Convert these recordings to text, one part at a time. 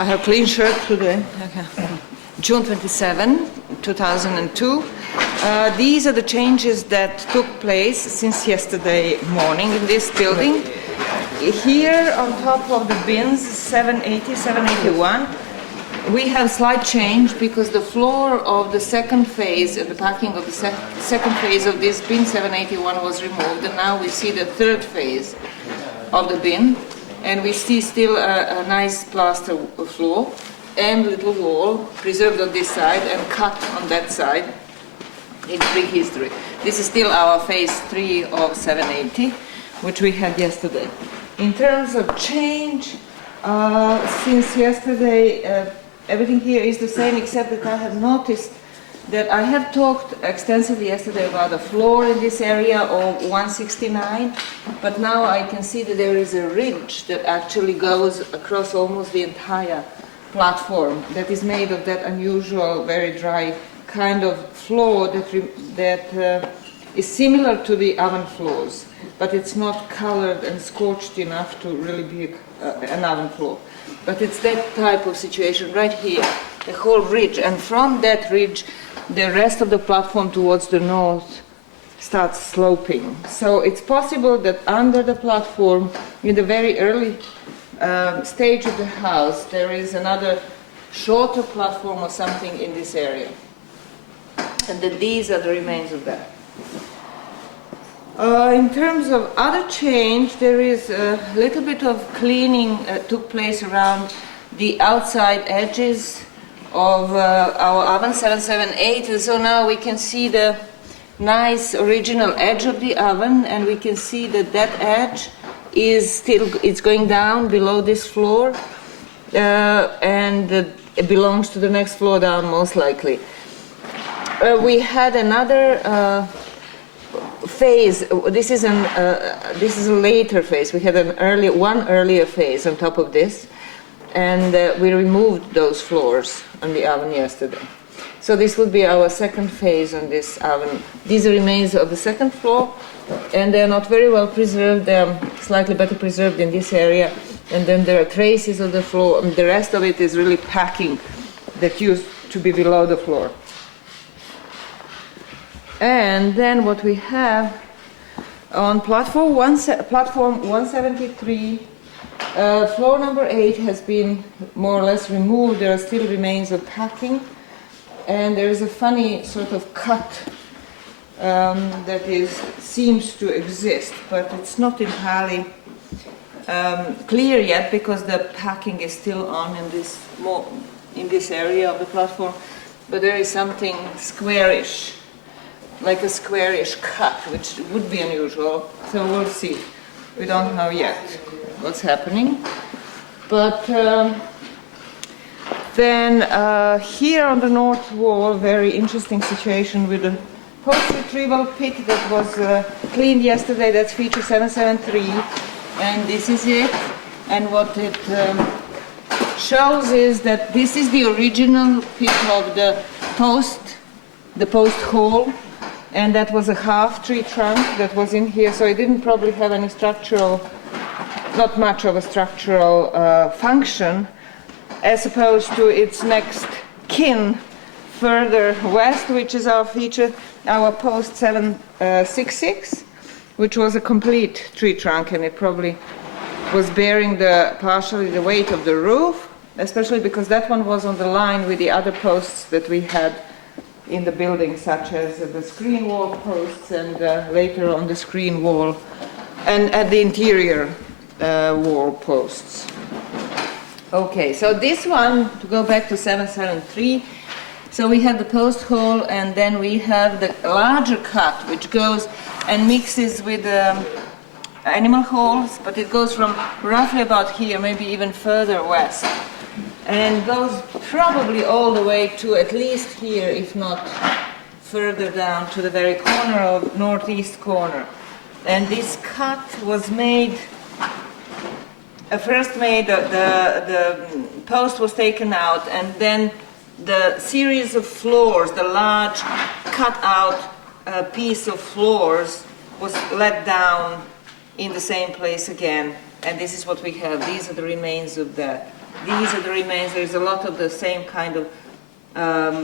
I have clean shirt today. Okay. June 27, 2002. These are the changes that took place since yesterday morning in this building. Here on top of the bins, 780, 781, we have slight change because the floor of the second phase, the packing of the second phase of this bin 781 was removed, and now we see the third phase of the bin, and we see still a nice plaster floor and little wall preserved on this side and cut on that side in prehistory. This is still our phase 3 of 780, which we had yesterday. In terms of change, since yesterday, everything here is the same, except that I have noticed that I have talked extensively yesterday about the floor in this area of 169, but now I can see that there is a ridge that actually goes across almost the entire platform that is made of that unusual, very dry kind of floor that is similar to the oven floors, but it's not colored and scorched enough to really be an oven floor. But it's that type of situation right here, the whole ridge, and from that ridge the rest of the platform towards the north starts sloping. So it's possible that under the platform, in the very early stage of the house, there is another shorter platform or something in this area. And that these are the remains of that. In terms of other change, there is a little bit of cleaning took place around the outside edges of our oven 778, and so now we can see the nice original edge of the oven, and we can see that that edge is still, it's going down below this floor, and it belongs to the next floor down most likely. We had another phase. This is a later phase. We had one earlier phase on top of this, and we removed those floors on the oven yesterday. So this would be our second phase on this oven. These are remains of the second floor, and they're not very well preserved. They're slightly better preserved in this area, and then there are traces of the floor, and the rest of it is really packing that used to be below the floor. And then what we have on platform 173, floor number 8 has been more or less removed. There are still remains of packing, and there is a funny sort of cut that seems to exist, but it's not entirely clear yet because the packing is still on in this area of the platform. But there is something squarish, like a squarish cut, which would be unusual. So we'll see. We don't know yet what's happening. But then here on the north wall, very interesting situation with the post retrieval pit that was cleaned yesterday. That's feature 773, and this is it. And what it shows is that this is the original pit of the post hole, and that was a half tree trunk that was in here, so it didn't probably have any structural, not much of a structural function, as opposed to its next kin further west, which is our feature, our post 766, which was a complete tree trunk, and it probably was bearing partially the weight of the roof, especially because that one was on the line with the other posts that we had in the building, such as the screen wall posts and later on the screen wall and at the interior wall posts. Okay, so this one, to go back to 773, so we have the post hole, and then we have the larger cut which goes and mixes with animal holes, but it goes from roughly about here, maybe even further west, and goes probably all the way to at least here, if not further down to the very corner of northeast corner. And this cut was made, first made, the post was taken out, and then the series of floors, the large cut out piece of floors was let down in the same place again And this is what we have. These are the remains of that. These are the remains. There's a lot of the same kind of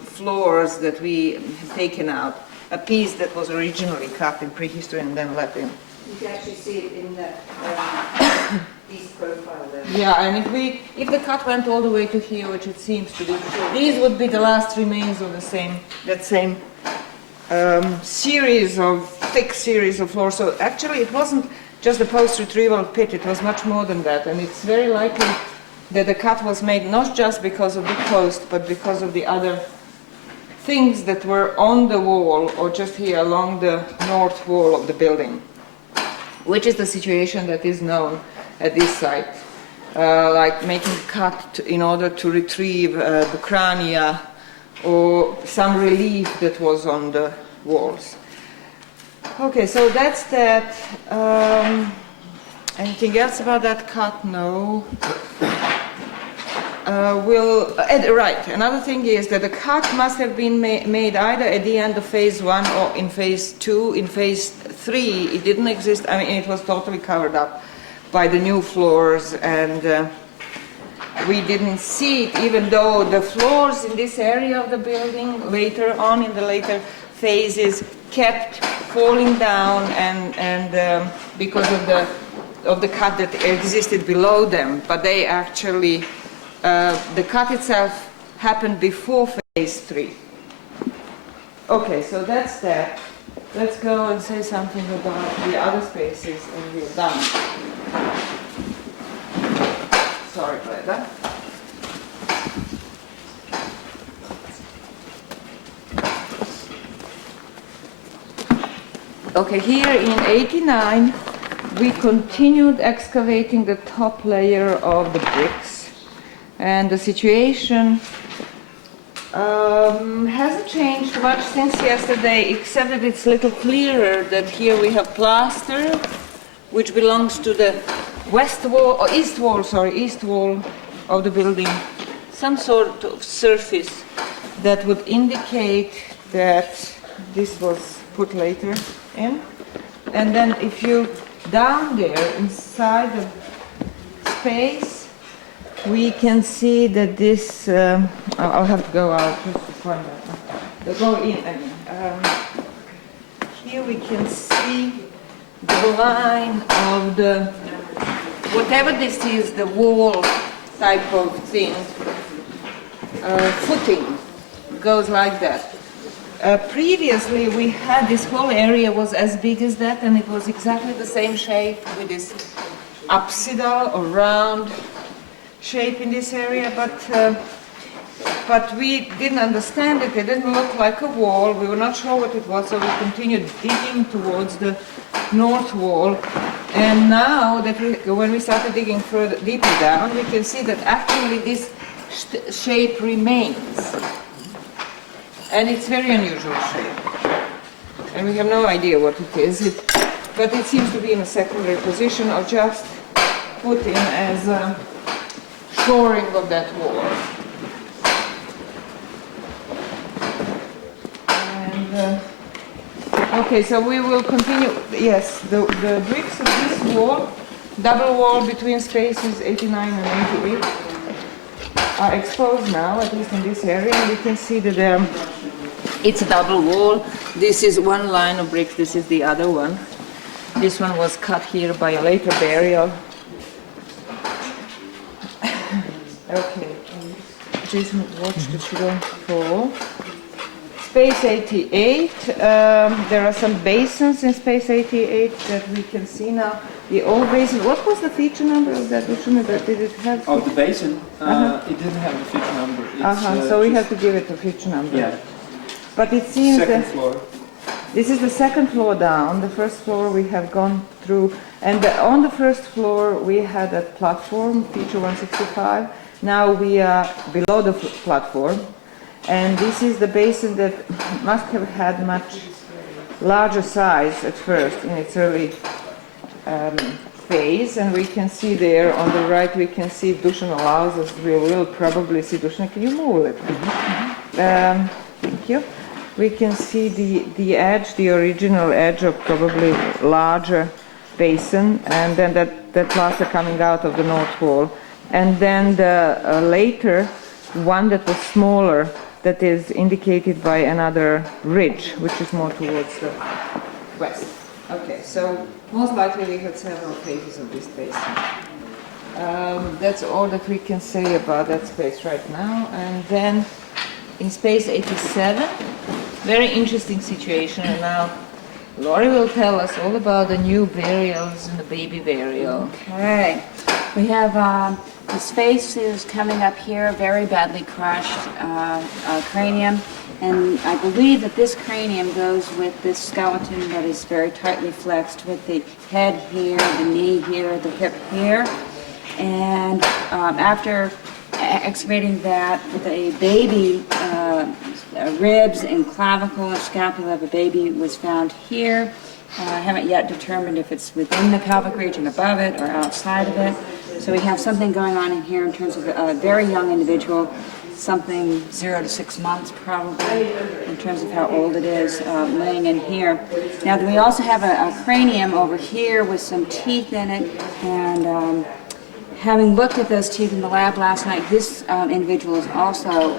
floors that we have taken out. A piece that was originally cut in prehistory and then left in. You can actually see it in that piece profile there. Yeah, and if the cut went all the way to here, which it seems to be, these would be the last remains of that same thick series of floors. So actually, it wasn't just a post-retrieval pit; it was much more than that, and it's very likely that the cut was made not just because of the post, but because of the other things that were on the wall or just here along the north wall of the building, which is the situation that is known at this site, like making a cut in order to retrieve the crania or some relief that was on the walls. Okay, so that's that. Anything else about that cut? No. Right, another thing is that the cut must have been made either at the end of phase 1 or in phase 2. In phase 3, it didn't exist. I mean, it was totally covered up by the new floors, and we didn't see it, even though the floors in this area of the building later on in the later phases kept falling down, and because of the cut that existed below them, but they actually the cut itself happened before phase 3. Okay, so that's that. Let's go and say something about the other spaces, and we're done. Sorry, Greta. Okay, here in '89, we continued excavating the top layer of the bricks. And the situation hasn't changed much since yesterday, except that it's a little clearer that here we have plaster, which belongs to the east wall of the building. Some sort of surface that would indicate that this was put later in. And then if you down there inside the space, we can see that this, I'll have to go out just to find that. Go in again. Here we can see the line of the, whatever this is, the wall type of thing, footing goes like that. Previously we had this whole area was as big as that, and it was exactly the same shape with this apsidal or round shape in this area, but we didn't understand it. It didn't look like a wall. We were not sure what it was, so we continued digging towards the north wall. And now that when we started digging further deeper down, we can see that actually this shape remains, and it's very unusual shape. And we have no idea what it is. But it seems to be in a secondary position or just put in as a shoring of that wall. And okay, so we will continue. Yes, the bricks of this wall, double wall between spaces 89 and 88, are exposed now, at least in this area. And we can see that it's a double wall. This is one line of bricks, this is the other one. This one was cut here by a later burial. Okay, Jason, watch the children fall. Space 88, there are some basins in space 88 that we can see now. The old basin, what was the feature number of that? Did it have? Oh, the basin? It didn't have a feature number. So we have to give it a feature number. Yeah. But it seems second floor. This is the second floor down. The first floor we have gone through, and on the first floor we had a platform, feature 165. Now we are below the platform, and this is the basin that must have had much larger size at first in its early phase, and we can see there on the right, we can see, if Dusan allows us, we will probably see. Dusan, can you move it? Thank you. We can see the edge, the original edge of probably larger basin, and then that plaster coming out of the north wall. And then the later one that was smaller, that is indicated by another ridge, which is more towards the west. Okay, so most likely we had several phases of this basin. That's all that we can say about that space right now. And then in space 87, very interesting situation. And now Lori will tell us all about the new burials and the baby burial. Okay, we have this face is coming up here, very badly crushed cranium, and I believe that this cranium goes with this skeleton that is very tightly flexed with the head here, the knee here, the hip here. And after excavating that, the baby ribs and clavicle and scapula of a baby was found here. I haven't yet determined if it's within the pelvic region above it or outside of it. So we have something going on in here in terms of a very young individual, something 0 to 6 months probably, in terms of how old it is, laying in here. Now we also have a cranium over here with some teeth in it, and having looked at those teeth in the lab last night, this individual is also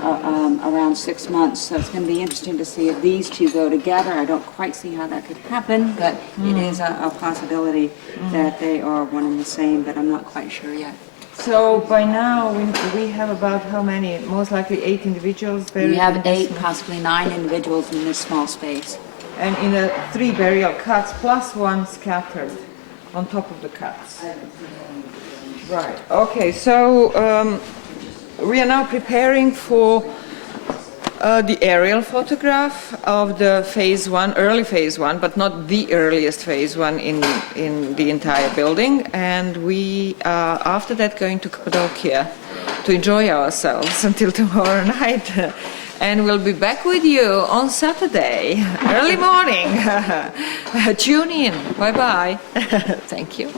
around 6 months, so it's going to be interesting to see if these two go together. I don't quite see how that could happen, but it is a possibility that they are one and the same, but I'm not quite sure yet. So by now we have about how many? Most likely 8 individuals buried. We have in this 8, possibly 9 individuals in this small space. And in the 3 burial cuts plus 1 scattered on top of the cuts. Right. Okay. So we are now preparing for the aerial photograph of the phase 1, early phase 1, but not the earliest phase 1 in the entire building. And we are after that going to Cappadocia to enjoy ourselves until tomorrow night. And we'll be back with you on Saturday, early morning. Tune in. Bye-bye. Thank you.